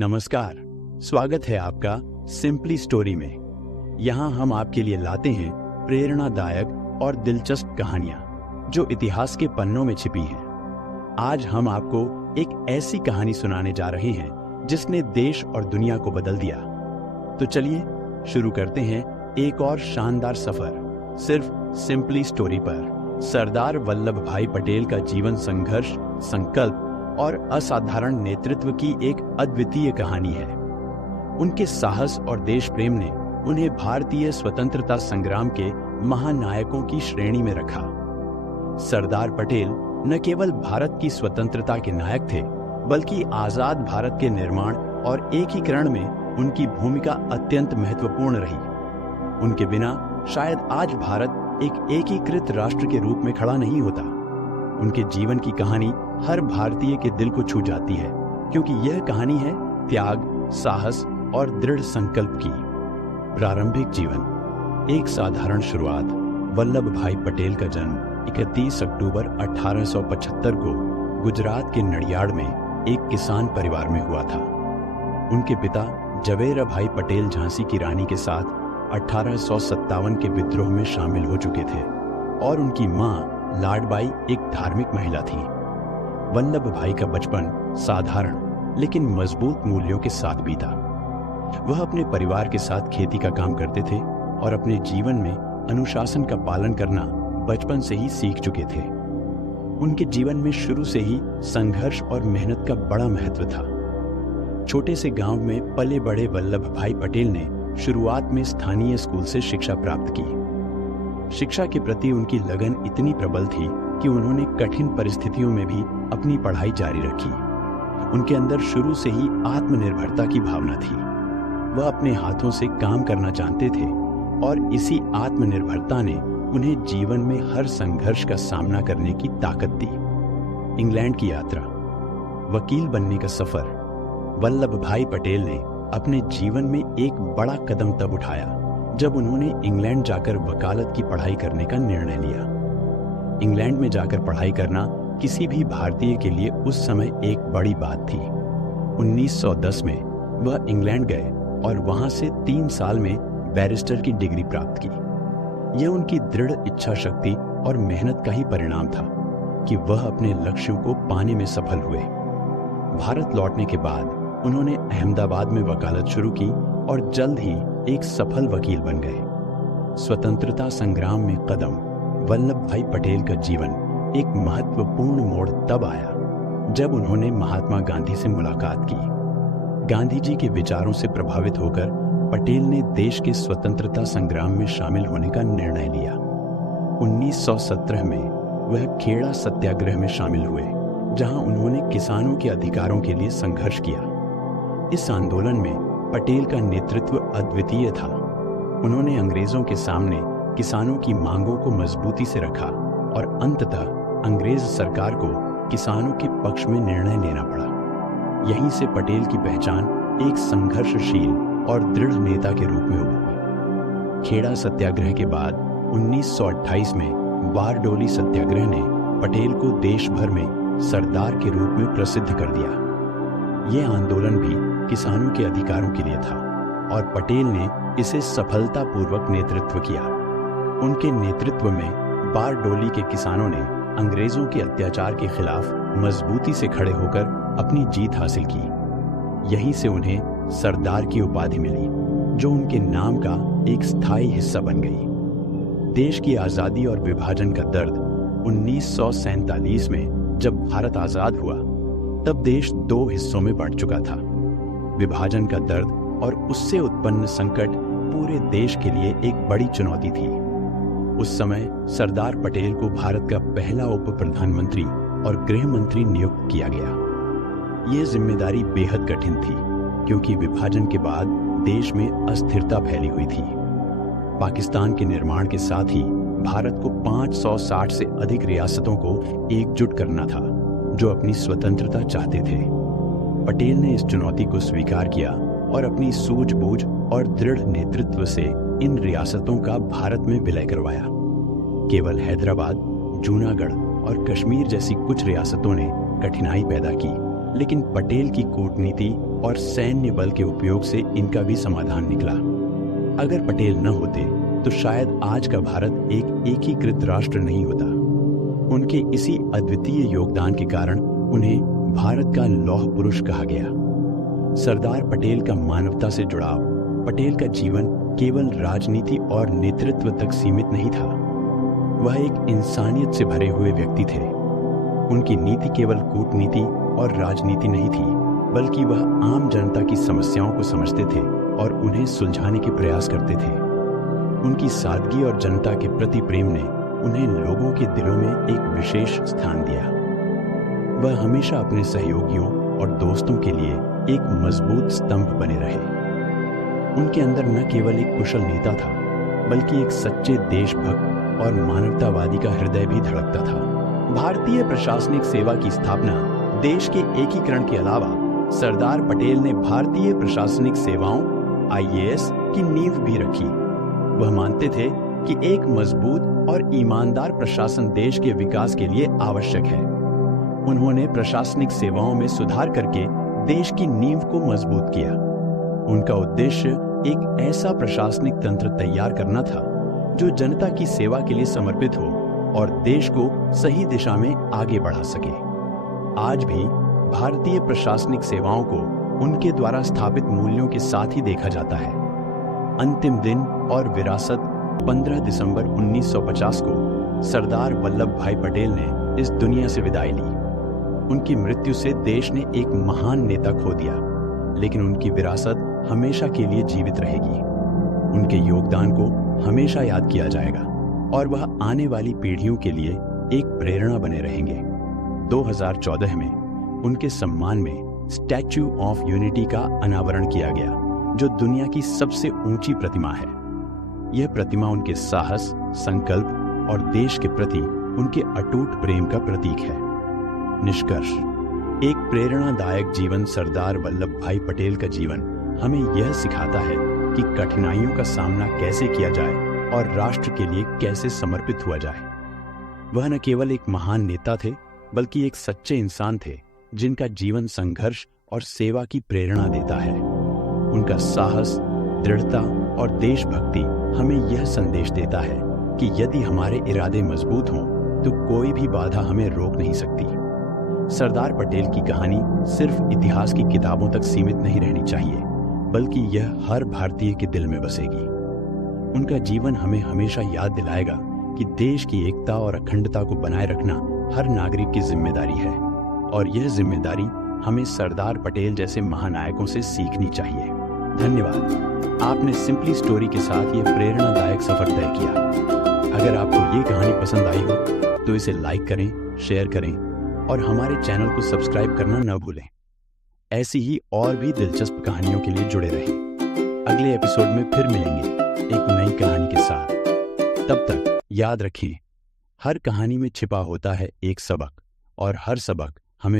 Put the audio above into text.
नमस्कार, स्वागत है आपका सिंपली स्टोरी में। यहाँ हम आपके लिए लाते हैं प्रेरणादायक और दिलचस्प कहानियाँ जो इतिहास के पन्नों में छिपी हैं। आज हम आपको एक ऐसी कहानी सुनाने जा रहे हैं जिसने देश और दुनिया को बदल दिया। तो चलिए शुरू करते हैं एक और शानदार सफर सिर्फ सिंपली स्टोरी पर। सरदार वल्लभ भाई पटेल का जीवन संघर्ष, संकल्प और असाधारण नेतृत्व की एक अद्वितीय कहानी है। उनके साहस और देश प्रेम ने उन्हें भारतीय स्वतंत्रता संग्राम के महानायकों की श्रेणी में रखा। सरदार पटेल न केवल भारत की स्वतंत्रता के नायक थे, बल्कि आजाद भारत के निर्माण और एकीकरण में उनकी भूमिका अत्यंत महत्वपूर्ण रही। उनके बिना शायद आज भारत एक एकीकृत राष्ट्र के रूप में खड़ा नहीं होता। उनके जीवन की कहानी हर भारतीय के दिल को छू जाती है, क्योंकि यह कहानी है त्याग, साहस और दृढ़ संकल्प की। प्रारंभिक जीवन। एक साधारण शुरुआत। वल्लभ भाई पटेल का जन्म 31 अक्टूबर 1875 को गुजरात के नडियाड में एक किसान परिवार में हुआ था। उनके पिता जवेरा भाई पटेल झांसी की रानी के साथ 1857 के विद्रोह में शामिल हो चुके थे और उनकी मां लाडबाई एक धार्मिक महिला थी। वल्लभ भाई का बचपन साधारण लेकिन मजबूत मूल्यों के साथ बीता। वह अपने परिवार के साथ खेती का काम करते थे और अपने जीवन में अनुशासन का पालन करना बचपन से ही सीख चुके थे। उनके जीवन में शुरू से ही संघर्ष और मेहनत का बड़ा महत्व था। छोटे से गांव में पले बड़े वल्लभ भाई पटेल ने शुरुआत में स्थानीय स्कूल से शिक्षा प्राप्त की। शिक्षा के प्रति उनकी लगन इतनी प्रबल थी कि उन्होंने कठिन परिस्थितियों में भी अपनी पढ़ाई जारी रखी। उनके अंदर शुरू से ही आत्मनिर्भरता की भावना थी। वह अपने हाथों से काम करना जानते थे और इसी आत्मनिर्भरता ने उन्हें जीवन में हर संघर्ष का सामना करने की ताकत दी। इंग्लैंड की यात्रा। वकील बनने का सफर। वल्लभ भाई पटेल ने अपने जीवन में एक बड़ा कदम तब उठाया जब उन्होंने इंग्लैंड जाकर वकालत की पढ़ाई करने का निर्णय लिया। इंग्लैंड में जाकर पढ़ाई करना किसी भी भारतीय के लिए उस समय एक बड़ी बात थी। 1910 में वह इंग्लैंड गए और वहां से 3 साल में बैरिस्टर की डिग्री प्राप्त की। यह उनकी दृढ़ इच्छा शक्ति और मेहनत का ही परिणाम था कि वह अपने लक्ष्यों को पाने में सफल हुए। भारत लौटने के बाद उन्होंने अहमदाबाद में वकालत शुरू की और जल्द ही एक सफल वकील बन गए। स्वतंत्रता संग्राम में कदम। वल्लभ भाई पटेल का जीवन एक महत्वपूर्ण मोड़ तब आया जब उन्होंने महात्मा गांधी से मुलाकात की। गांधी जी के विचारों से प्रभावित होकर पटेल ने देश के स्वतंत्रता संग्राम में शामिल होने का निर्णय लिया। 1917 में वह खेड़ा सत्याग्रह में शामिल हुए, जहां उन्होंने किसानों के अधिकारों के लिए संघर्ष किया। इस आंदोलन में पटेल का नेतृत्व अद्वितीय था। उन्होंने अंग्रेजों के सामने किसानों की मांगों को मजबूती से रखा और अंततः अंग्रेज सरकार को किसानों के पक्ष में निर्णय लेना पड़ा। यहीं से पटेल की पहचान एक संघर्षशील और दृढ़ नेता के रूप में उभरी। खेड़ा सत्याग्रह के बाद 1928 में बारडोली सत्याग्रह ने पटेल को देश भर में सरदार के रूप में प्रसिद्ध कर दिया। यह आंदोलन भी किसानों के अधिकारों के लिए था और पटेल ने इसे सफलतापूर्वक नेतृत्व किया। उनके नेतृत्व में बारडोली के किसानों ने अंग्रेजों के अत्याचार के खिलाफ मजबूती से खड़े होकर अपनी जीत हासिल की। यहीं से उन्हें सरदार की उपाधि मिली, जो उनके नाम का एक स्थायी हिस्सा बन गई। देश की आजादी और विभाजन का दर्द। 1947 में जब भारत आजाद हुआ, तब देश 2 हिस्सों में बंट चुका था। विभाजन का दर्द और उससे उत्पन्न संकट पूरे देश के लिए एक बड़ी चुनौती थी। उस समय सरदार पटेल को भारत का पहला उप प्रधानमंत्री और गृह मंत्री नियुक्त किया गया। यह जिम्मेदारी बेहद कठिन थी, क्योंकि विभाजन के बाद देश में अस्थिरता फैली हुई थी। पाकिस्तान के निर्माण के साथ ही भारत को 560 से अधिक रियासतों को एकजुट करना था, जो अपनी स्वतंत्रता चाहते थे। पटेल ने इस चुनौती को स्वीकार किया और अपनी सूझबूझ और दृढ़ नेतृत्व से इन रियासतों का भारत में विलय करवाया। केवल हैदराबाद, जूनागढ़ और कश्मीर जैसी कुछ रियासतों ने कठिनाई पैदा की, लेकिन पटेल की कूटनीति और सैन्य बल के उपयोग से इनका भी समाधान निकला। अगर पटेल न होते तो शायद आज का भारत एक एकीकृत राष्ट्र नहीं होता। उनके इसी अद्वितीय योगदान के कारण उन्हें भारत का लौह पुरुष कहा गया। सरदार पटेल का मानवता से जुड़ाव, पटेल का जीवन केवल राजनीति और नेतृत्व तक सीमित नहीं था। वह एक इंसानियत से भरे हुए व्यक्ति थे। उनकी नीति केवल कूटनीति और राजनीति नहीं थी, बल्कि वह आम जनता की समस्याओं को समझते थे और उन्हें सुलझाने के प्रयास करते थे। उनकी सादगी और जनता के प्रति प्रेम ने उन्हें लोगों के दिलों में एक विशेष स्थान दिया। वह हमेशा अपने सहयोगियों और दोस्तों के लिए एक मजबूत स्तंभ बने रहे। उनके अंदर न केवल एक कुशल नेता था, बल्कि एक सच्चे देशभक्त और मानवतावादी का हृदय भी धड़कता था। भारतीय प्रशासनिक सेवा की स्थापना, देश के एकीकरण के अलावा सरदार पटेल ने भारतीय प्रशासनिक सेवाओं IAS की नींव भी रखी। वह मानते थे कि एक मजबूत और ईमानदार प्रशासन देश के विकास के लिए आवश्यक है। उन्होंने प्रशासनिक सेवाओं में सुधार करके देश की नींव को मजबूत किया। उनका उद्देश्य एक ऐसा प्रशासनिक तंत्र तैयार करना था जो जनता की सेवा के लिए समर्पित हो और देश को सही दिशा में आगे बढ़ा सके। आज भी भारतीय प्रशासनिक सेवाओं को उनके द्वारा स्थापित मूल्यों के साथ ही देखा जाता है। अंतिम दिन और विरासत 15 दिसंबर 1950 को सरदार वल्लभ भाई पटेल ने इस दुनिया से विदाई ली। उनकी मृत्यु से देश ने एक महान नेता खो दिया, लेकिन उनकी विरासत हमेशा के लिए जीवित रहेगी। उनके योगदान को हमेशा याद किया जाएगा और वह आने वाली पीढ़ियों के लिए एक प्रेरणा बने रहेंगे। 2014 में उनके सम्मान में स्टैच्यू ऑफ यूनिटी का अनावरण किया गया, जो दुनिया की सबसे ऊंची प्रतिमा है। यह प्रतिमा उनके साहस, संकल्प और देश के प्रति उनके अटूट प्रेम का प्रतीक है। निष्कर्ष, एक प्रेरणादायक जीवन सरदार वल्लभ भाई पटेल का जीवन हमें यह सिखाता है कि कठिनाइयों का सामना कैसे किया जाए और राष्ट्र के लिए कैसे समर्पित हुआ जाए। वह न केवल एक महान नेता थे, बल्कि एक सच्चे इंसान थे जिनका जीवन संघर्ष और सेवा की प्रेरणा देता है। उनका साहस, दृढ़ता और देशभक्ति हमें यह संदेश देता है कि यदि हमारे इरादे मजबूत हों तो कोई भी बाधा हमें रोक नहीं सकती। सरदार पटेल की कहानी सिर्फ इतिहास की किताबों तक सीमित नहीं रहनी चाहिए, बल्कि यह हर भारतीय के दिल में बसेगी। उनका जीवन हमें हमेशा याद दिलाएगा कि देश की एकता और अखंडता को बनाए रखना हर नागरिक की जिम्मेदारी है, और यह जिम्मेदारी हमें सरदार पटेल जैसे महानायकों से सीखनी चाहिए। धन्यवाद। आपने सिंपली स्टोरी के साथ यह प्रेरणादायक सफर तय किया। अगर आपको ये कहानी पसंद आई हो तो इसे लाइक करें, शेयर करें और हमारे चैनल को सब्सक्राइब करना न भूलें। ऐसी ही और भी दिलचस्प कहानियों के लिए जुड़े रहें। अगले एपिसोड में फिर मिलेंगे एक नई कहानी के साथ। तब तक याद रखें, हर कहानी में छिपा होता है एक सबक, और हर सबक